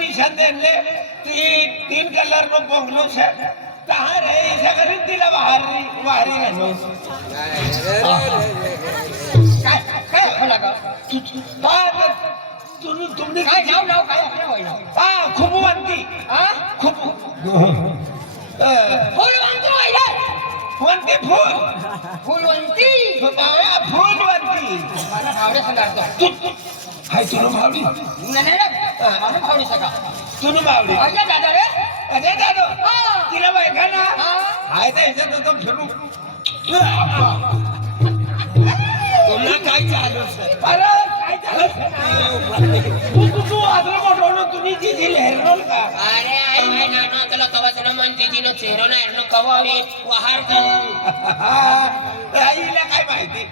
निशान देले तीन कलर नो बंगलो छे कहां रे सगरी दिला बाहरी गनो काय काय होला का तुम्ही काय नाव काय होईल खूपवंती खूप फुलवंती होईल कोणती फुलवंती फुलवंती मला भावडे सांगतो तू हाय तुनु भावडी नाही मला भावडी सका तुनु भावडी अजय दादा रे अजय दादा तिला बाय का ना हाय तर इथे तो फिरू तुला काय चालू अरे काय चालू तू आदर मोठो तुम्ही जी लेहरल का अरे आई भाई नानो तला कवासना मन जीजी नो चेहरो ना एनो कवावी वहार आईला काय माहिती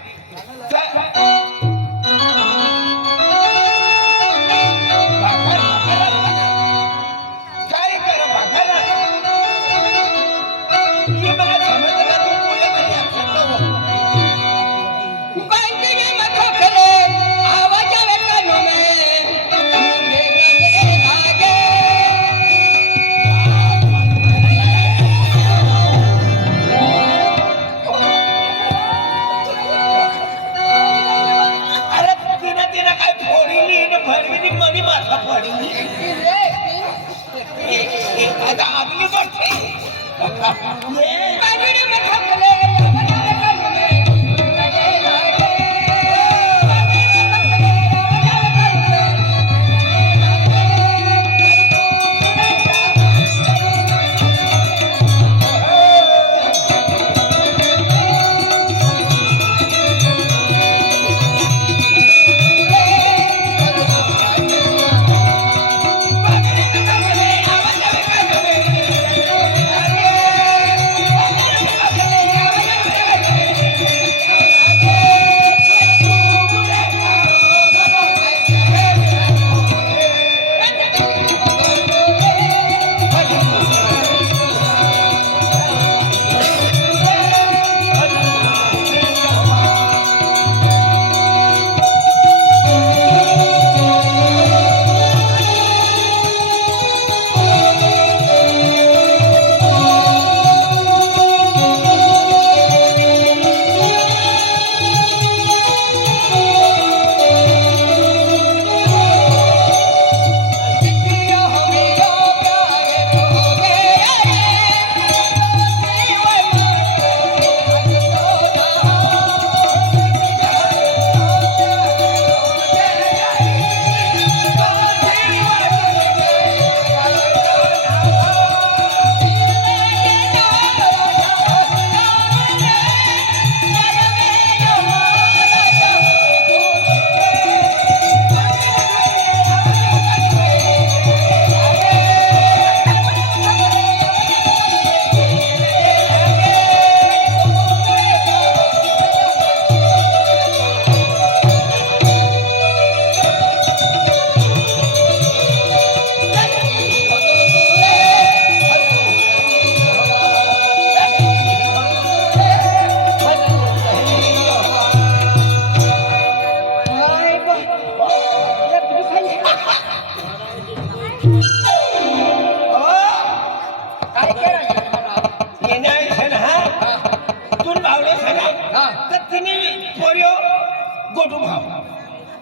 गोटू भाव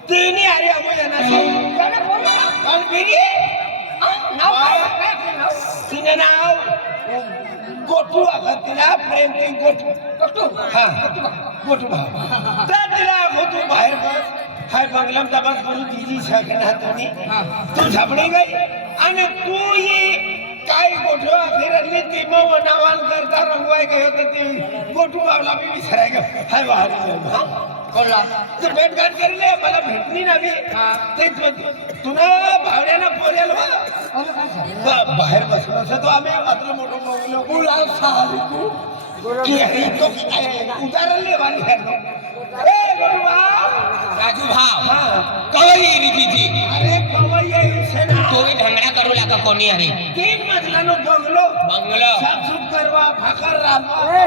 तिने अरे तिने नाव गोटू आलं तिला प्रेम ती गोटू हा गोटू भाव तर तिला गोटू बाहेर बस हाय बंगलाम तपास करू तिची शकना तुम्ही तू झपडी गई आणि तू ये काय गोठो फिरली ती मग नावाल करता रंगवाय गयो तर ती गोटू भावला मी विसराय गयो हाय बाहेर कोणला तू भेट गाठ करले मला भेटली नाही ते तुला भावड्याला पोऱ्याला बाहेर बसलो असतो आम्ही आपलं मोठं मोठं बोला साली तू की हे तो उदाहरण लेवानी करतो ए गोटू राजू भाव कवई रिपीती अरे कवई है ना कोई ढंगड़ा करू लागा कोणी आहे 3 मजलानो बंगलो साफसूफ करवा भाकर राखवा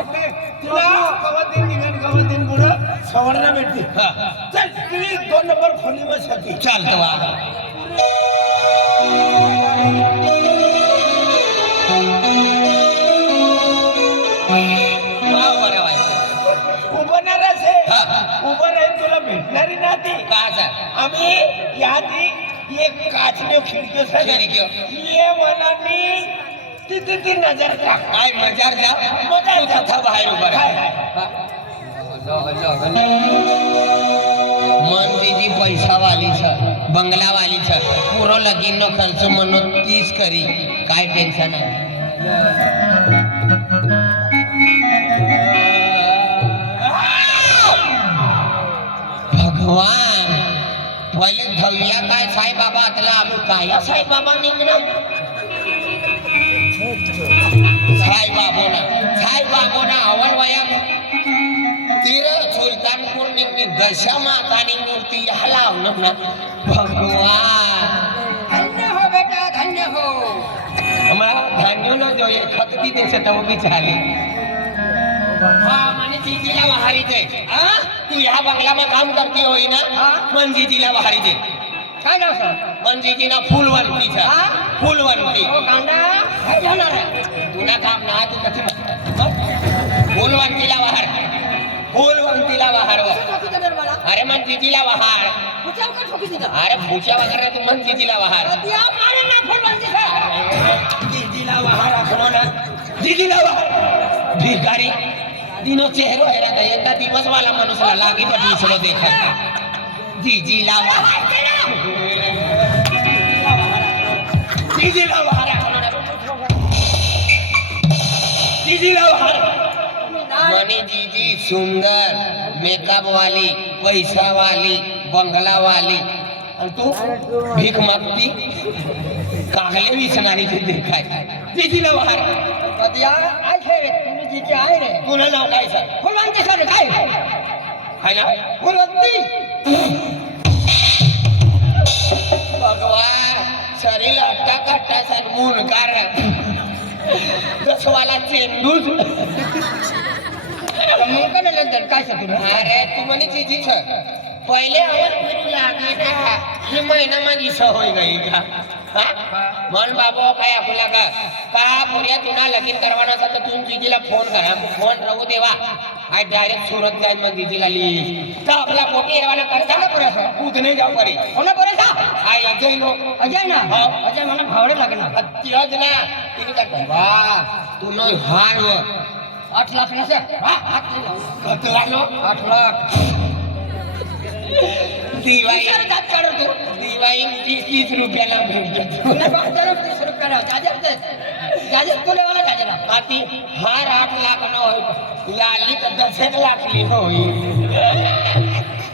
तुला कवदिन निघण कवदिन पुढे सवर्ण भेटते चल तुम्ही 2 नंबर खोली बसती चालतो यादी काचा आम्ही यादी एक काचने खिडकी खिडक्यो. ये मनानी तिथे ती नजर टाक काय मजार जा मजार तू तथा बाहेर उभा हाय, राहा. मन दीदी पैसा वाली छ बंगला वाली छ पूरो लगीन नो खर्च मनो 30 करी काय टेन्शन आहे. भगवान पहिले धवया काय साईबाबा आतला आम्ही काय या साईबाबा निघणं साईबाबोना अवन वया तीर सुलतानपूर निघणी दशा मातानी मूर्ती ह्याला आवडत ना भगवान. धन्य हो बेटा धन्य हो. हमारा धान्यों ना जो ये खतकी देशे तो भी चाले. हाँ मैंने जीजीला बाहरी दे. हाँ तू यहाँ बंगला में काम करती हो ना. हाँ मन जीजीला बाहरी दे. काय नाव सर? मन जीजी ना फूलवंती छ. हाँ? फूलवंती. हो कांदा काय जाणार आहे? तुला काम ना तू कधी फूलवंतीला बाहर. फूलवंतीला बाहर वो. ठोकी देणार मला. अरे मन जीजीला बाहर. पुचाव का ठोकी दिला? अरे भूषा वगैरे तू मन जीजीला बाहर. या मारे ना फुलवंती सर. जीजीला बाहर रखनो ना. जीजीला बाहर. भिकारी तीनों चेहरो हेरा गए एक दिवस वाला मनुष्य लागी पर दूसरो देखा जीजीला बाहर. जीजीला बाहर रखनो ना. जीजीला बाहर. मनी जीजी सुंदर मेकअप वाली पैसा वाली बंगला वाली आणि तू भीक मागती कागले विसणारी ते देखाय. जीजीला बाहर. कदिया आय छे तुम्ही जिचे आहे रे. तुला नाव काय सर फुलवंती सर काय? हाय ना फुलवंती. भगवान शरीर अट्टा कट्टा सन मुनकार दसवाला चेंडूच. मुंकन नंतर काय सर तुला? अरे तू म्हणे जीजी छ पहिले अवर फिरू लागे ना ही महिना माझी सवय गई का. मन बाबा काय आपला का पुऱ्या तुला लगीन करवाना असा तर तू जीजीला फोन करा फोन राहू देवा आय डायरेक्ट सुरत जाय मग जीजीला ली तर आपला पोटी एरवाना करता ना पुरा सर कूदने जाऊ परी कोणा बरे सा? आय अजय लो अजय ना. हो. अजय मला भावडे लागणार. अत्यज ना तिने काय वाह तू नो हार व 8 लाख ना सर. हा 8 लाख. कतला लो 8 लाख. दिवाळी सर दात काढ तू. दिवाळी 30 रुपयाला भेटतो. तुला 30 रुपयाला गाजर तुले वाला गाजर. आती हार 8 लाख न होय लाली तर 10 लाख ली होई.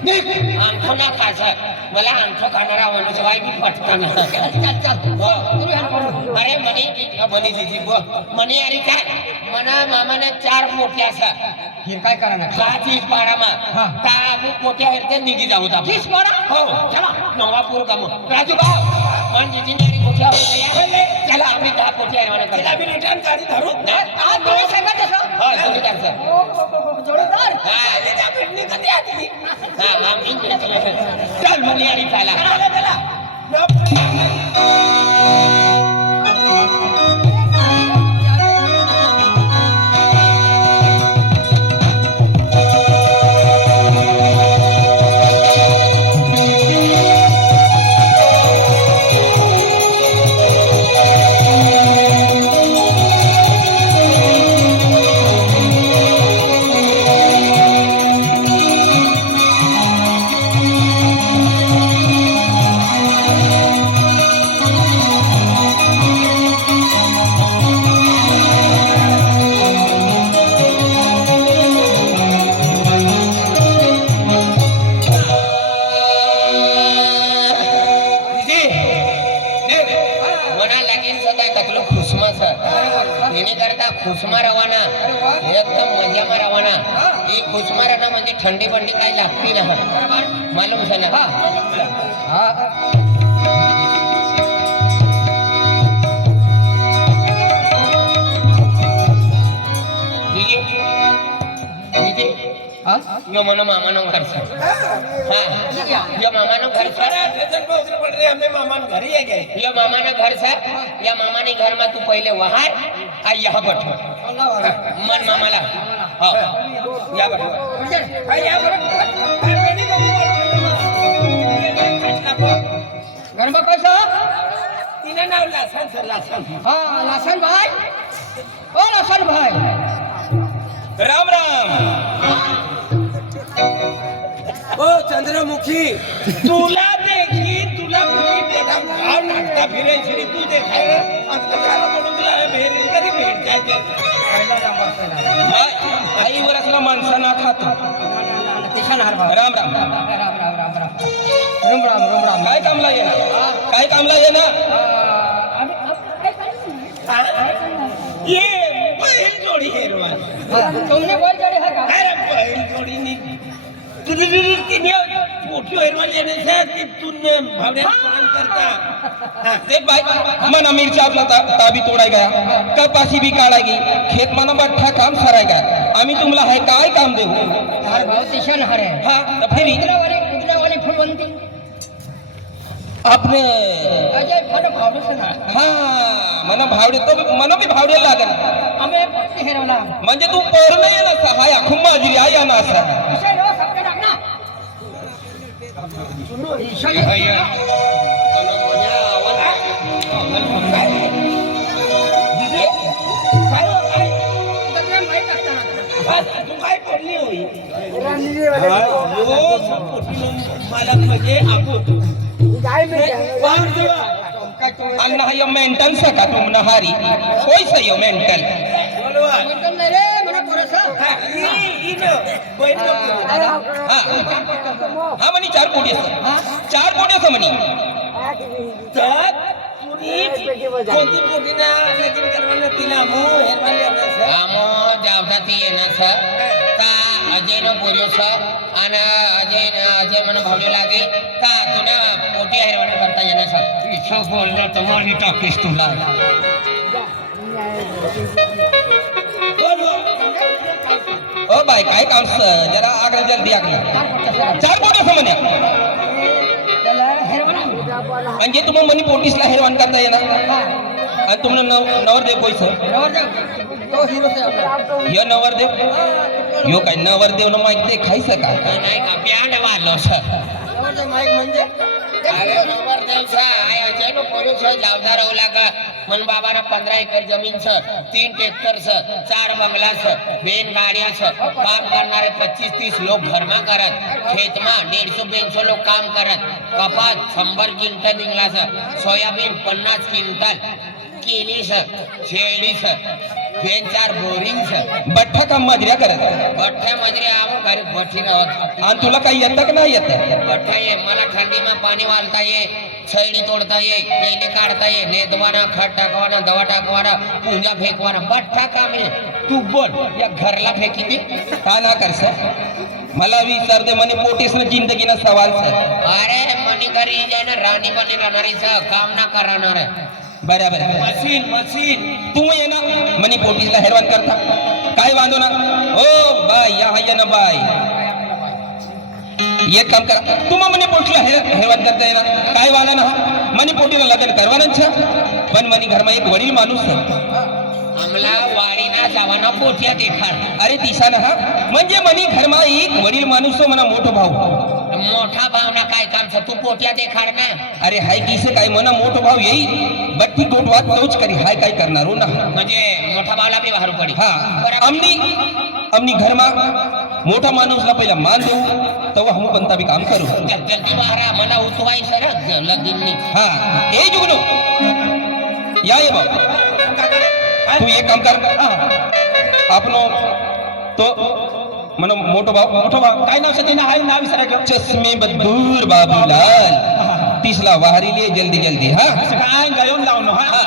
आंखो ना खासा मला आंखो खाणारा मनुष्य बाई मी पटकन अरे मनी जीजी बो मनी अरे काय मना मामाने 4 मोठ्या असा हे काय करणार? 30 पारामा का आम्ही मोठ्या हेरते निघी जाऊ ता 30 पारा. हो चला नवापूर का राजू भाऊ मन जीजी ने मोठ्या हो गया चला आम्ही का मोठ्या हेरवाना कर चला मी रिटर्न गाडी धरू ना आ तुम्ही सांगा तसं. हो तुम्ही करता जोडीदार. हा त्या भेटणी कधी आली? हा आम्ही चल मनी आणि चला खुसमा रवाना एकदम मजा में रवाना ये खुसमा रहना म्हणजे ठंडी बंडी काही लागती ना मालूम है ना. यो मनो मामानो घर से यो मामानो घर से हमें मामान घर ही है गए यो मामानो घर से या मामाने घर में तू पहले वहां आ यहाँ बैठो मन मामाला हाँ यहाँ बैठो तिने नाव लासन सर लासन हाँ लासन भाई ओ लासन भाई राम राम ओ चंद्रमुखी तुला देखी तुला कुठे बेटा गाव नाटका फिरे श्री तू देखाय असं काय म्हणून तुला भेट कधी भेट जायचे आई वर असला माणसाना खातो तिशानहार भाऊ राम राम राम राम राम राम राम राम राम राम काय कामला ये ना काय कामला ये ना ये बैल जोडी हेरवान तुमने बोल करे है का अरे बैल जोडी नी तुझी तिने मोठी हेरवान येणे से की तूने भावने करता देख भाई मना मिरचा आपला ताबी तोडाय गया कपाशी भी काढाय गई खेत मना बठ्ठा काम सराय गया आम्ही तुम्हाला है काय काम देऊ हर भाऊ तिशानहार है हाँ तो फिर उजला वाली फुलवंती आपने अजय फट भाऊ सुना हाँ मना भावडे तो मना भी भावडे लागल हमें पत्ती हेरवला म्हणजे तू पोरणे ये ना सहाय अखुम्मा हजरी आहे ना असा विषय नो सबके टाकना विषय भैया तत्व माहित असताना तू काय पडली होई मला म्हणजे आपण अन्ना यो मेंटल सका तुम नहारी कोई सही हो मेंटल म्हणतो नाही रे मला पोरसा हा म्हणी चार कोटी चार कोटी म्हणी कोणती पोटी ना लगीन करवाना तिला मो हेरवाली आमो जावता ती येना सर का अजय न बोल्यो सर आणि अजय मन भावले लागे का तुला पोटी हेरवाना करता येना सर इच्छो बोललो तुम्हारी टाकीस तुला ओ बाय काय काम जरा आगळा जल्दी आगळा चार कोटी म्हणे त्याला हेरवला म्हणजे तुम्ही मनी पोटीसला हेरवान करता येणार आणि तुम्हाला नवरदेव पैसे तो हिरो से आपला यो नवरदेव यो काय नवरदेव न माहिती खायचं का नाही का ब्यांड वाढलो सर माईक म्हणजे अरे नवरदेव सा आय अजय नो पोरो छ जावदार होला का मन बाबा ना 15 एकर जमीन छ 3 ट्रैक्टर छ 4 बंगला छ बेन गाड़िया छ काम करणारे 25-30 लोग घर में करत खेत में 150-200 लोग काम करत कपास 100 क्विंटल निघला छ सोयाबीन 50 क्विंटल केली छ शेळी छ बेन 4 बोरिंग छ बठ्ठा काम मजऱ्या करत बठ्ठा मजरे आव घरी बठी राहत आणि तुला काही येतं का नाही येतं बठ्ठा ये मला ठंडी में पानी वालता ये छैड़ी तोड़ता ये केले काटता ये नेदवाना खत टाकवाना दवा टाकवाना पूंजा फेकवाना बठ्ठा काम है तू बोल या घरला फेकी ती का ना कर सर मला विचार दे म्हणे पोटीसनं जिंदगीनं सवाल सर अरे मनी घरी जाय ना राणी बनी राहणारी काम ना करणार आहे बराबर मशीन तू ये ना मनी पोटीसला हेरवान करता काय वांदो ना ओ बाय या हाय ना बाय एक काम करा तुम्हा मनी पोटीला हेरवान करता ये ना काय वाला ना मनी पोटीला लग्न करवाना छा पण मनी घरमा एक वडील माणूस आमला वाडीना जावाना पोट्या देखार अरे दिसा ना हा म्हणजे मनी घरमा एक वडील माणूस म्हणा मोठो भाऊ मोठा भावना काय काम छ तू पोट्या देखार ना अरे हाय किसे काय म्हणा मोठो भाऊ येई बट्टी गोटवात तोच करी हाय काय करणार हो ना म्हणजे मोठा भावला बी बाहेर पडी हा आमनी घरमा मोठा माणूसला पहिला मान देऊ तेव्हा हम बनता भी काम करू जल्दी बाहर मला उतवाई सर लगीननी हा ए जुगनू या ये बाबा तू एक काम कर आपनो तो मनो मोठो भाऊ काय नाव सती ना हाय नाव विसरा चष्मे बद्दूर बाबूलाल तिसला वाहरी ले जल्दी जल्दी हा काय गायन लावणं हा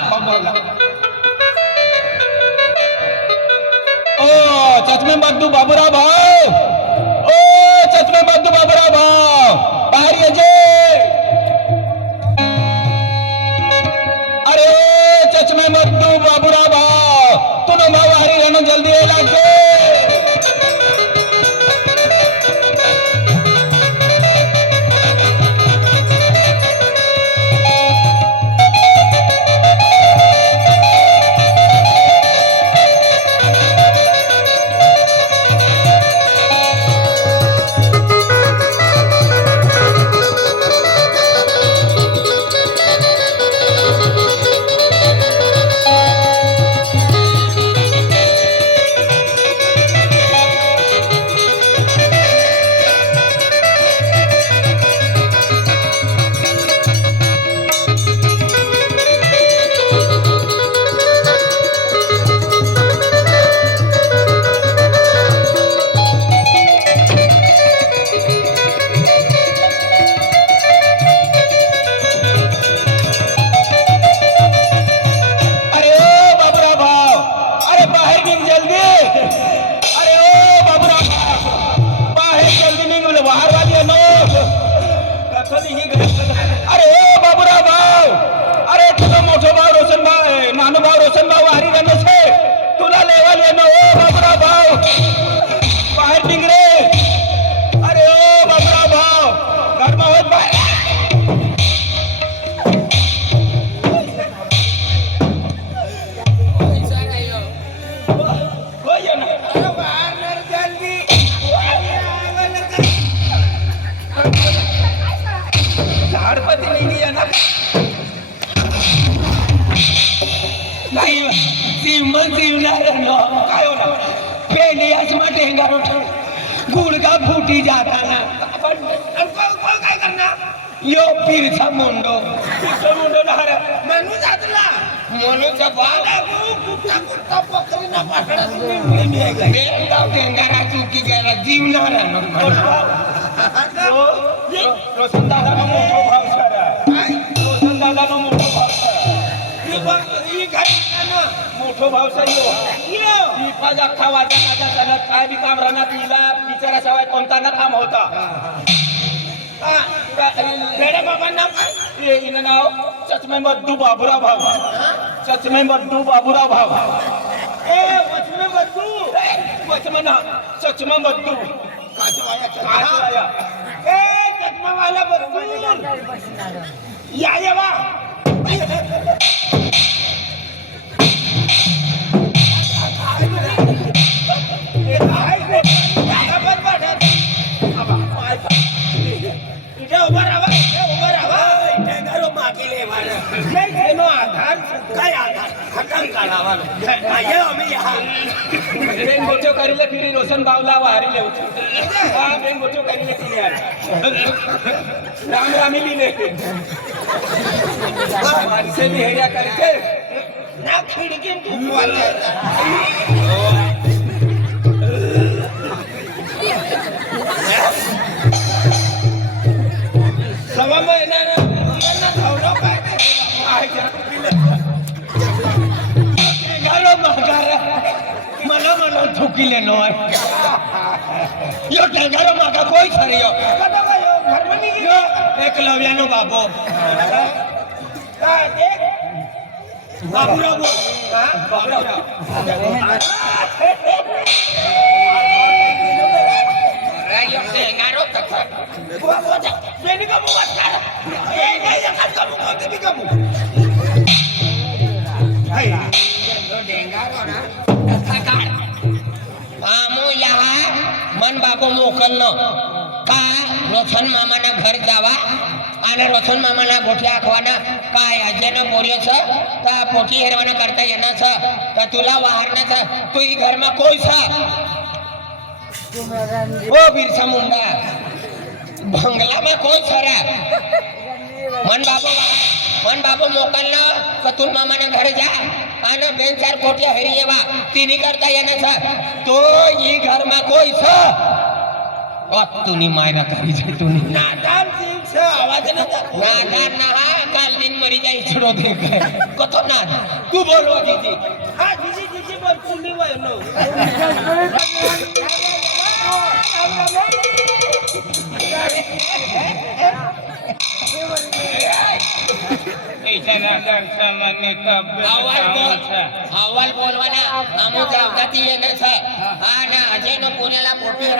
ओ चष्मे बद्दू बाबूराव भाऊ ओ चष्मे बद्दू बाबूराव भाऊ पारी अजय अरे चष्मे बद्दू बाबूराव भाऊ तू ना वाहरी रहना जल्दी लागे ही घरात अरे ओ बाबूराव भाऊ, अरे तुझा मोठा भाऊ रोशन भाऊ, नानू भाऊ रोशन भाऊ वारी जाणं छे, तुला लेवा लेणं ओ बाबूराव भाऊ, बाहेर निघ रे. अरे ओ बाबूराव भाऊ, घरमा होत बाहेर. हो ये ना झाडपती निघी या ना जीवणार काय होणार पेंडी आसमा टेंगारो गुडगा फुटी जाताना आपण काय करणार यो पीरचा मुंडो म्हणून जातला म्हणून टेंगारा चुकी गेला जीवणार रोशन दादा मोठो भाव करा रोशन दादा मोठो भाव मोठो भाव सही पाजा खावाचा माझा सणत काय बी काम राहणार तिला बिचारा सवाय कोणता ना काम होता बेडा बाबा नाव काय इन नाव चचमे बद्दू बाबूराव भाव चचमे बद्दू बाबूराव भाव ए वचमे बद्दू वचमे ना चचमे बद्दू काचवाया ए चचमा वाला बद्दू या वा गोठो करीले फिरी रोशन बावला वारी ले बेन गोठो करीले फिरी राम रामी लीले से भी हेरिया करके ना खिड़की सवा महिना मला मला थुकीले नोय यो टेंगारो मागा कोई खरियो घर में नहीं गयो एकलव्यानो बाबो बाबूराव बाबूराव टेंगारो कथा बेनी का मुंह मत कर ए नहीं जगत का मुंह होते भी का मुंह आमो यहाँ मन बाबो मोकलनो का रोशन मामाना घर जावा आणि रोशन मामाना गोठ्या आखवाना काय अजयनं बोर्योचं का पोटी हेरवानं करता येण्याचं का तुला वाहरण्याचं तू ही घरमा कोई सा ओ बिरसा मुंडा बंगला में कोई सरा मन बाबू मोकलनो का तू मामाना घर जा आणि बेन चार कोट्या हरी येवा तिनी करता येण्याचं तो ही घरमा कोई सा तुनी मायना करी जे तुनी नादान सिंह से आवाज न नादान ना काल दिन मरी जाई छोड़ो दे कतो नाद तू बोलो दीदी हाँ दीदी दीदी बोल तुम्ही वयलो अव्वल बोलवाना अमो जावता ती येण्याचं हा ना अजय न पुण्याला मोठी